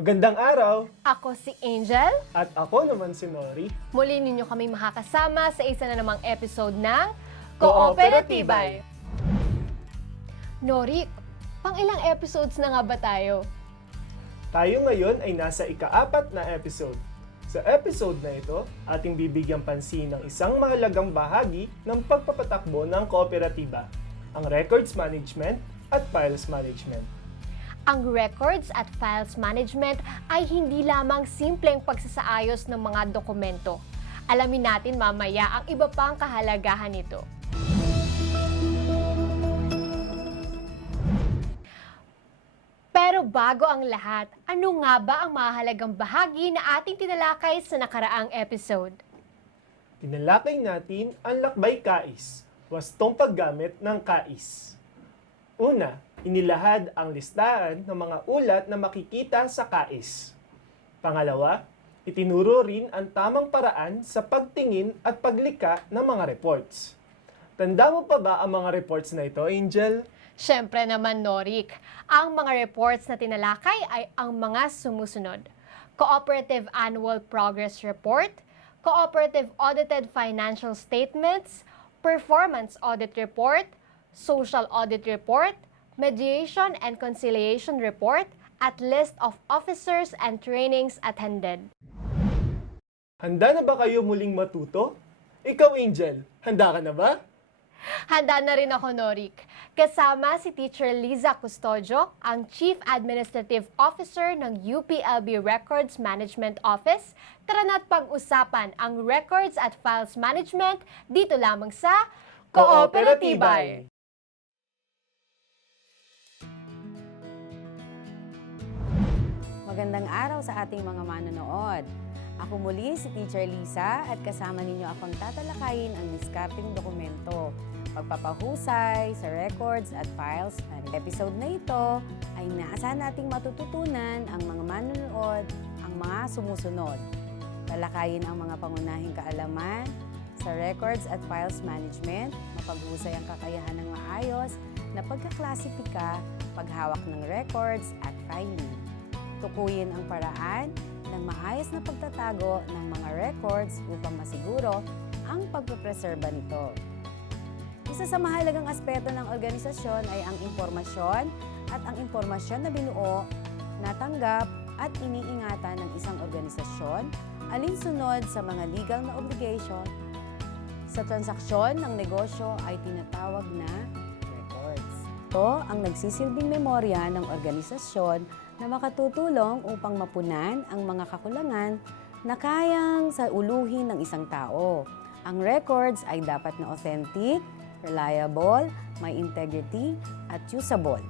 Magandang araw! Ako si Angel. At ako naman si Nori. Muli ninyo kami makakasama sa isa na namang episode ng Kooperatibay. Nori, pang ilang episodes na nga ba tayo? Tayo ngayon ay nasa ika-4 na episode. Sa episode na ito, ating bibigyang pansin ng isang mahalagang bahagi ng pagpapatakbo ng kooperatiba, ang records management at files management. Ang records at files management ay hindi lamang simpleng pagsasaayos ng mga dokumento. Alamin natin mamaya ang iba pang kahalagahan nito. Pero bago ang lahat, ano nga ba ang mahalagang bahagi na ating tinalakay sa nakaraang episode? Tinalakay natin ang lakbay KAIS, wastong paggamit ng KAIS. Una, inilahad ang listahan ng mga ulat na makikita sa KAIS. Pangalawa, itinuro rin ang tamang paraan sa pagtingin at paglikha ng mga reports. Tanda mo pa ba ang mga reports na ito, Angel? Siyempre naman, Norik, ang mga reports na tinalakay ay ang mga sumusunod. Cooperative Annual Progress Report, Cooperative Audited Financial Statements, Performance Audit Report, Social Audit Report, Mediation and Conciliation Report, at List of Officers and Trainings Attended. Handa na ba kayo muling matuto? Ikaw, Angel, handa ka na ba? Handa na rin ako, Norik. Kasama si Teacher Liza Custodio, ang Chief Administrative Officer ng UPLB Records Management Office. Tara na't pag-usapan ang records at files management dito lamang sa Kooperatibay. Magandang araw sa ating mga manonood. Ako muli si Teacher Lisa at kasama ninyo akong tatalakayin ang diskarteng dokumento, pagpapahusay sa records at files. At episode na ito ay naasahan nating matututunan ang mga manonood ang mga sumusunod. Talakayin ang mga pangunahing kaalaman sa records at files management, mapaghusay ang kakayahan ng maayos na pagkaklasipika, paghawak ng records at filing. Tukuyin ang paraan ng maayos na pagtatago ng mga records upang masiguro ang pagpepreserba nito. Isa sa mahalagang aspeto ng organisasyon ay ang impormasyon at ang impormasyon na binuo, natanggap at iniingatan ng isang organisasyon alinsunod sa mga legal na obligation sa transaksyon ng negosyo ay tinatawag na records. Ito ang nagsisilbing memorya ng organisasyon na makatutulong upang mapunan ang mga kakulangan na kayang sauluhin ng isang tao. Ang records ay dapat na authentic, reliable, may integrity, at usable.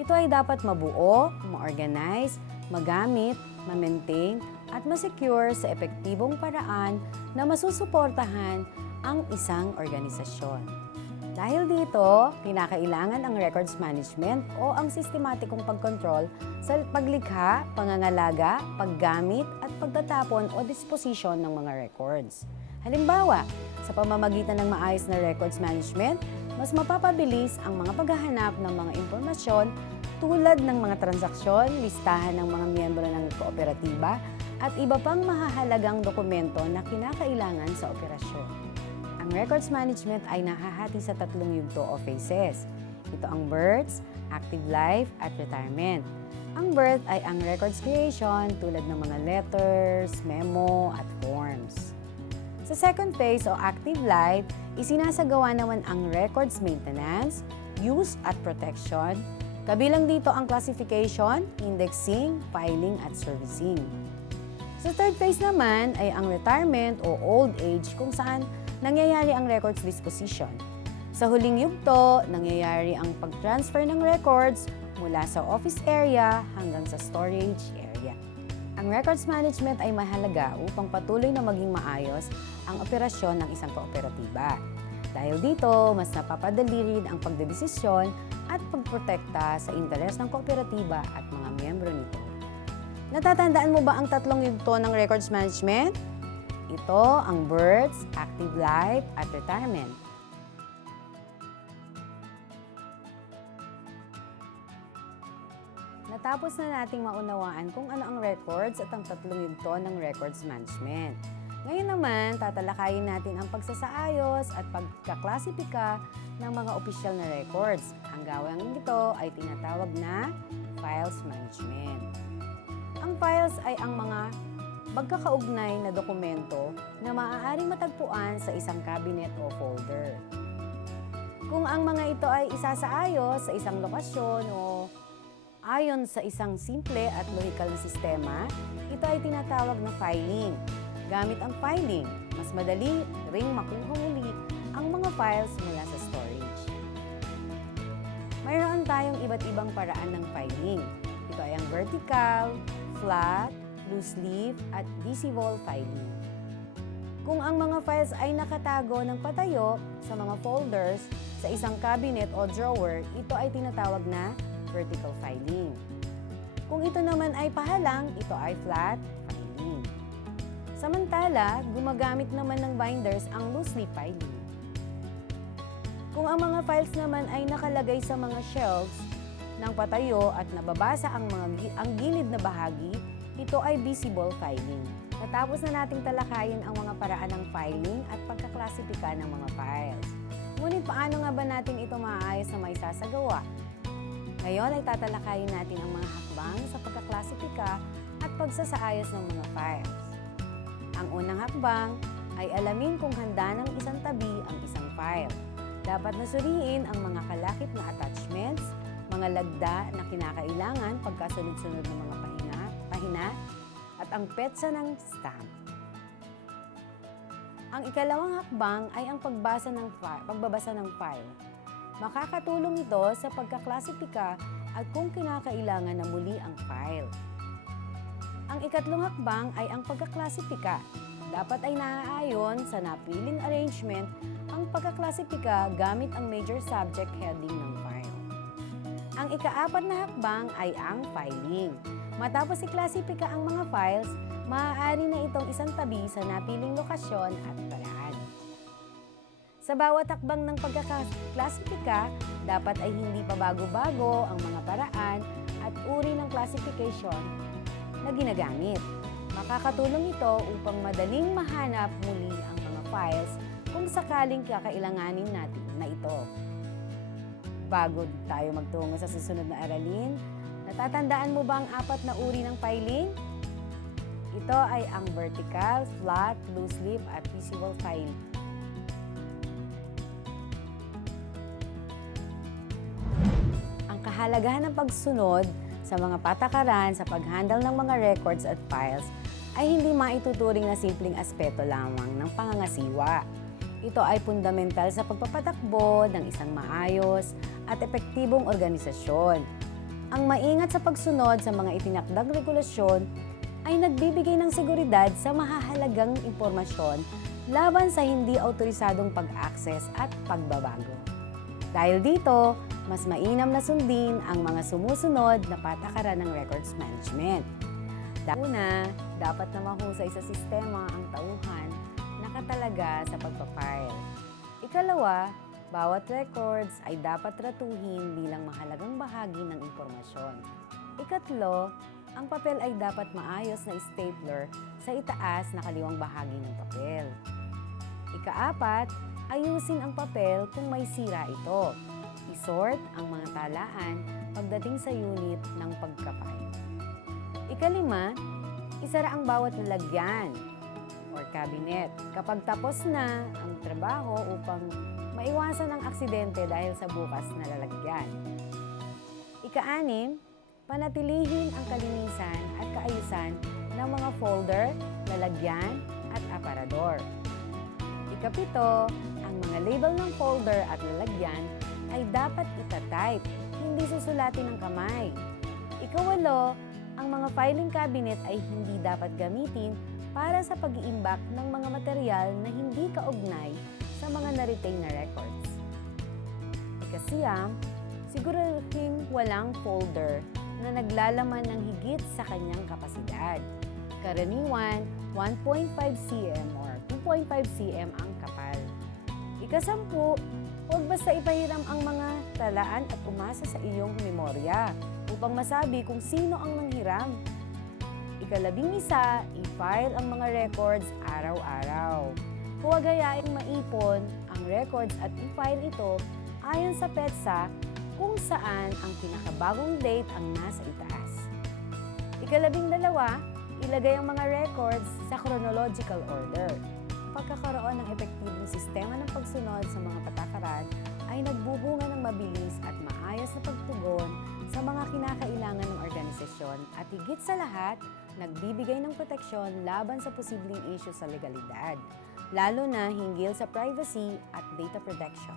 Ito ay dapat mabuo, ma-organize, magamit, ma-maintain, at ma-secure sa epektibong paraan na masusuportahan ang isang organisasyon. Dahil dito, kinakailangan ang records management o ang sistematikong pagkontrol sa paglikha, pangangalaga, paggamit at pagtatapon o disposisyon ng mga records. Halimbawa, sa pamamagitan ng maayos na records management, mas mapapabilis ang mga paghahanap ng mga impormasyon tulad ng mga transaksyon, listahan ng mga miyembro ng kooperatiba at iba pang mahahalagang dokumento na kinakailangan sa operasyon. Ang records management ay nahahati sa 3 yugto o phases. Ito ang births, active life, at retirement. Ang birth ay ang records creation tulad ng mga letters, memo, at forms. Sa second phase o active life, isinasagawa naman ang records maintenance, use at protection. Kabilang dito ang classification, indexing, filing, at servicing. Sa third phase naman ay ang retirement o old age kung saan nangyayari ang records disposition. Sa huling yugto, nangyayari ang pag-transfer ng records mula sa office area hanggang sa storage area. Ang records management ay mahalaga upang patuloy na maging maayos ang operasyon ng isang kooperatiba. Dahil dito, mas napapadali rin ang pagdedesisyon at pagprotekta sa interes ng kooperatiba at mga miyembro nito. Natatandaan mo ba ang 3 yugto ng records management? Ito ang births, active life, at retirement. natapos na nating maunawaan kung ano ang records at ang tatlong yugto ng records management. Ngayon naman, tatalakayin natin ang pagsasaayos at pagkaklasipika ng mga opisyal na records. Ang gawaing ito ay tinatawag na files management. Ang files ay ang mga magkakaugnay na dokumento na maaaring matagpuan sa isang cabinet o folder. Kung ang mga ito ay isasaayos sa isang lokasyon o ayon sa isang simple at lohikal na sistema, ito ay tinatawag na filing. Gamit ang filing, mas madali ring makuha muli ang mga files mula sa storage. Mayroon tayong iba't ibang paraan ng filing. Ito ay ang vertical, flat, loose leaf, at visible filing. Kung ang mga files ay nakatago ng patayo sa mga folders sa isang cabinet o drawer, ito ay tinatawag na vertical filing. Kung ito naman ay pahalang, ito ay flat filing. Samantala, gumagamit naman ng binders ang loose leaf filing. Kung ang mga files naman ay nakalagay sa mga shelves ng patayo at nababasa ang gilid na bahagi, ito ay visible filing. Natapos na nating talakayin ang mga paraan ng filing at pagkaklasipika ng mga files. Ngunit paano nga ba natin ito maaayos na maisasagawa? Ngayon ay tatalakayin natin ang mga hakbang sa pagkaklasipika at pagsasaayos ng mga files. Ang unang hakbang ay alamin kung handa ng isang tabi ang isang file. Dapat na suriin ang mga kalakip na attachments, mga lagda na kinakailangan pagkasunod-sunod ng mga pahina, at ang petsa ng stamp. Ang ikalawang hakbang ay ang pagbabasa ng file. Makakatulong ito sa pagkaklasipika at kung kinakailangan na muli ang file. Ang ikatlong hakbang ay ang pagkaklasipika. Dapat ay naaayon sa napiling arrangement ang pagkaklasipika gamit ang major subject heading ng file. Ang ikaapat na hakbang ay ang filing. Matapos iklasipika ang mga files, maaari na itong isang tabi sa napiling lokasyon at paraan. Sa bawat hakbang ng pagkaklasipika, dapat ay hindi pa bago-bago ang mga paraan at uri ng classification na ginagamit. Makakatulong ito upang madaling mahanap muli ang mga files kung sakaling kakailanganin natin na ito. Bago tayo magtungo sa susunod na aralin, natatandaan mo ba ang apat na uri ng filing? Ito ay ang vertical, flat, loose leaf, at visible filing. Ang kahalagahan ng pagsunod sa mga patakaran sa pag-handle ng mga records at files ay hindi maituturing na simpleng aspeto lamang ng pangangasiwa. Ito ay fundamental sa pagpapatakbo ng isang maayos at epektibong organisasyon. Ang maingat sa pagsunod sa mga itinakdang regulasyon ay nagbibigay ng seguridad sa mahahalagang impormasyon laban sa hindi autorisadong pag-access at pagbabago. Dahil dito, mas mainam na sundin ang mga sumusunod na patakaran ng records management. Una, dapat na mahusay sa sistema ang tauhan nakatalaga sa pagpapile. Ikalawa, bawat records ay dapat tratuhin bilang mahalagang bahagi ng impormasyon. Ikatlo, ang papel ay dapat maayos na stapler sa itaas na kaliwang bahagi ng papel. Ikaapat, ayusin ang papel kung may sira ito. I-sort ang mga talaan pagdating sa unit ng pagkapile. Ikalima, isara ang bawat lalagyan or cabinet kapag tapos na ang trabaho upang maiwasan ang aksidente dahil sa bukas na lalagyan. Ika-anim, panatilihin ang kalinisan at kaayusan ng mga folder, lalagyan at aparador. Ika-pito, ang mga label ng folder at lalagyan ay dapat itatype, hindi susulatin ng kamay. Ika-walo, ang mga filing cabinet ay hindi dapat gamitin para sa pag-iimbak ng mga material na hindi kaugnay sa mga na-retain na records. Ika-siyam, siguraduhin walang folder na naglalaman ng higit sa kanyang kapasidad. Karaniwan, 1.5 cm or 2.5 cm ang kapal. Ika-sampu, huwag basta ipahiram ang mga talaan at umasa sa iyong memorya upang masabi kung sino ang nanghiram. Ika-11, i-file ang mga records araw-araw. Huwag hayaing maipon ang records at i-file ito ayon sa PEDSA kung saan ang pinakabagong date ang nasa itaas. Ika-12, ilagay ang mga records sa chronological order. Pagkakaroon ng epektibong sistema ng pagsunod sa mga patakaran ay nagbubunga ng mabilis at maayos na pagtugon sa mga kinakailangan ng organisasyon at higit sa lahat, nagbibigay ng proteksyon laban sa posibleng issue sa legalidad, lalo na hinggil sa privacy at data protection.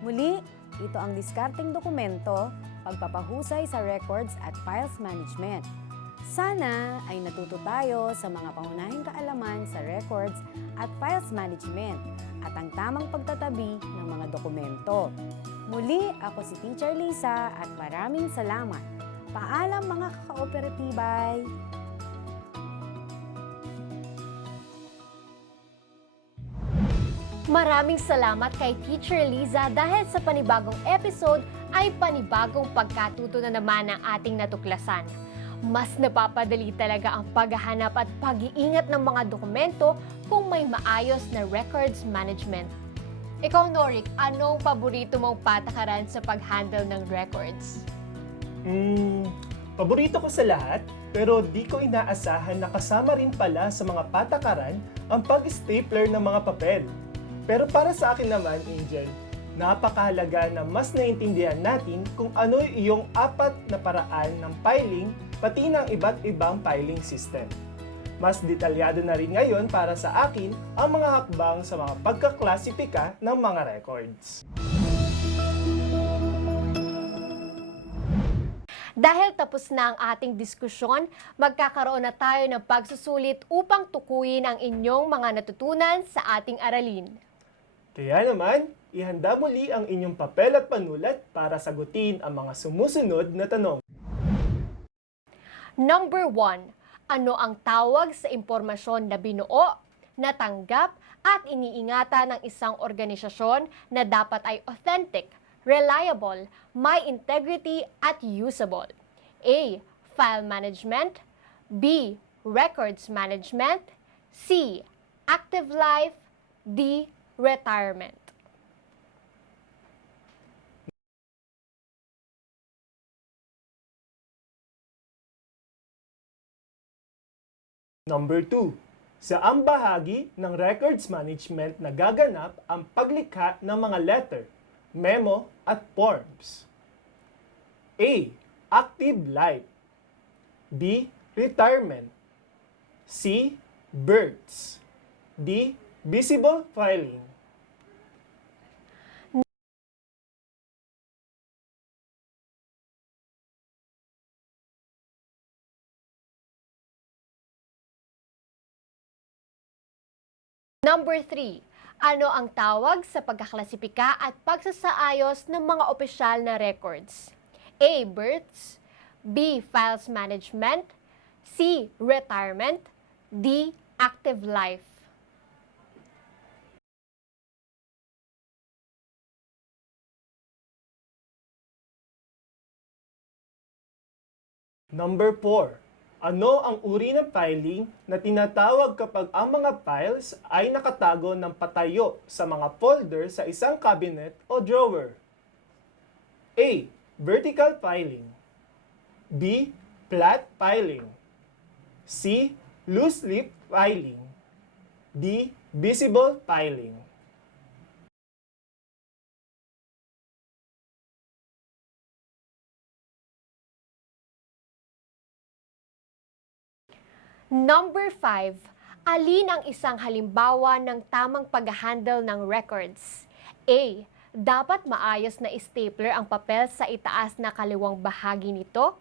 Muli, ito ang diskarteng dokumento, pagpapahusay sa records at files management. Sana ay natuto tayo sa mga pangunahing kaalaman sa records at files management at ang tamang pagtatabi ng mga dokumento. Muli, ako si Teacher Lisa at maraming salamat. Paalam mga kaka-operatibay! Maraming salamat kay Teacher Liza dahil sa panibagong episode ay panibagong pagkatuto na naman ang ating natuklasan. Mas napapadali talaga ang paghahanap at pag-iingat ng mga dokumento kung may maayos na records management. Ikaw, Norik, anong paborito mong patakaran sa pag-handle ng records? Paborito ko sa lahat, pero di ko inaasahan na kasama rin pala sa mga patakaran ang pag-stapler ng mga papel. Pero para sa akin naman, Angel, napakahalaga na mas naintindihan natin kung ano yung iyong 4 na paraan ng filing pati ng iba't ibang filing system. Mas detalyado na rin ngayon para sa akin ang mga hakbang sa mga pagkaklasipika ng mga records. Dahil tapos na ang ating diskusyon, magkakaroon na tayo ng pagsusulit upang tukuyin ang inyong mga natutunan sa ating aralin. Kaya naman, ihanda muli ang inyong papel at panulat para sagutin ang mga sumusunod na tanong. Number 1. Ano ang tawag sa impormasyon na binuo, natanggap, at iniingatan ng isang organisasyon na dapat ay authentic, reliable, may integrity, at usable? A. File management. B. Records management. C. Active life. D. Retirement. Number 2. Saang bahagi ng records management nagaganap ang paglikha ng mga letter, memo, at forms? A. Active life. B. Retirement. C. Births. D. Visible filing. Number 3. Ano ang tawag sa pagkaklasipika at pagsasaayos ng mga opisyal na records? A. Births. B. Files management. C. Retirement. D. Active life. Number 4. Ano ang uri ng filing na tinatawag kapag ang mga files ay nakatago ng patayo sa mga folder sa isang cabinet o drawer? A. Vertical filing. B. Flat filing. C. Loose leaf filing. D. Visible filing. Number 5. Alin ang isang halimbawa ng tamang pag-handle ng records? A. Dapat maayos na stapler ang papel sa itaas na kaliwang bahagi nito.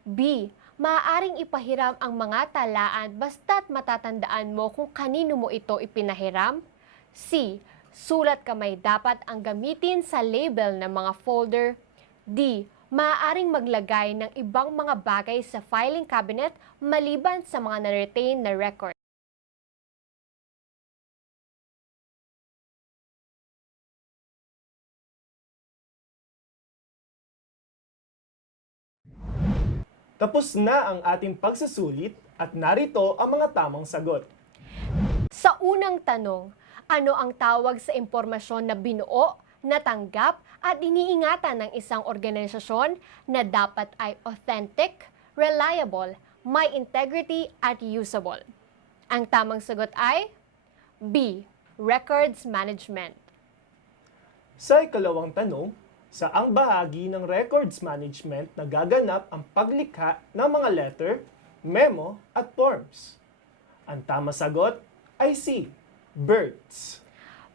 B. Maaaring ipahiram ang mga talaan basta't matatandaan mo kung kanino mo ito ipinahiram. C. Sulat kamay dapat ang gamitin sa label ng mga folder. D. Maaaring maglagay ng ibang mga bagay sa filing cabinet maliban sa mga na-retain na record. Tapos na ang ating pagsusulit at narito ang mga tamang sagot. Sa unang tanong, ano ang tawag sa impormasyon na binuo, natanggap at iniingatan ng isang organisasyon na dapat ay authentic, reliable, may integrity at usable? Ang tamang sagot ay B. Records Management. Sa ikalawang tanong, saang bahagi ng records management nagaganap ang paglikha ng mga letter, memo at forms? Ang tamang sagot ay C. Birds.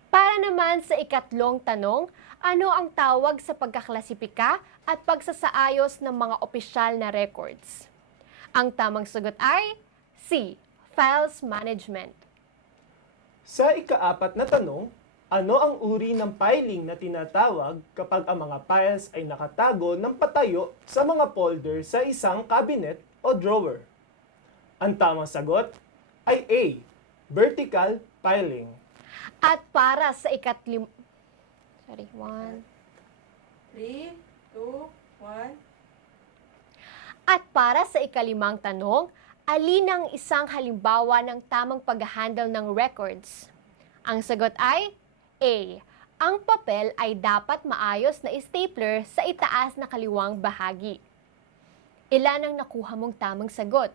Para naman sa ikatlong tanong, ano ang tawag sa pagkaklasipika at pagsasaayos ng mga opisyal na records? Ang tamang sagot ay C. Files Management. Sa ikaapat na tanong, ano ang uri ng filing na tinatawag kapag ang mga files ay nakatago ng patayo sa mga folder sa isang cabinet o drawer? Ang tamang sagot ay A. Vertical filing. At para sa ikatlim... Sorry, 1... 3, 2, 1. At para sa ikalimang tanong, alin ang isang halimbawa ng tamang pag-handle ng records? Ang sagot ay A. Ang papel ay dapat maayos na stapler sa itaas na kaliwang bahagi. Ilan ang nakuha mong tamang sagot?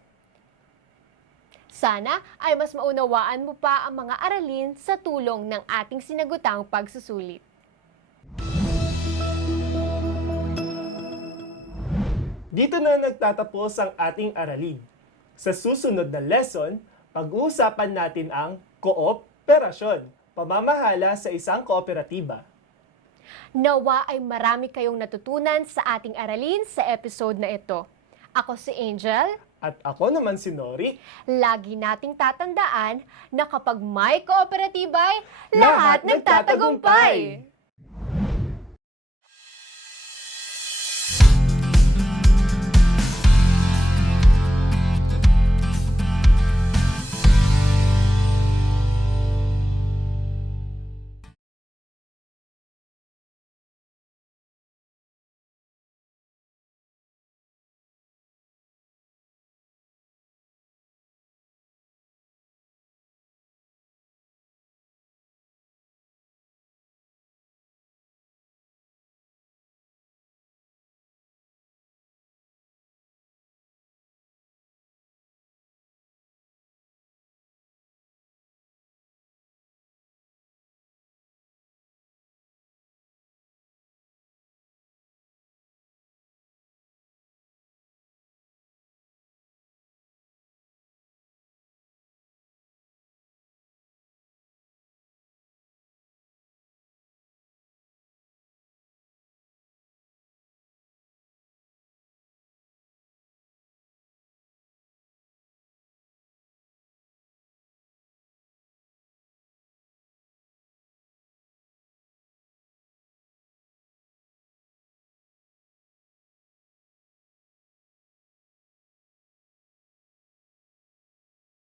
Sana ay mas maunawaan mo pa ang mga aralin sa tulong ng ating sinagutang pagsusulit. Dito na nagtatapos ang ating aralin. Sa susunod na lesson, pag-uusapan natin ang kooperasyon, pamamahala sa isang kooperatiba. Nawa ay marami kayong natutunan sa ating aralin sa episode na ito. Ako si Angel. At ako naman si Nori. Lagi nating tatandaan na kapag may kooperatiba, Lahat lahat nagtatagumpay!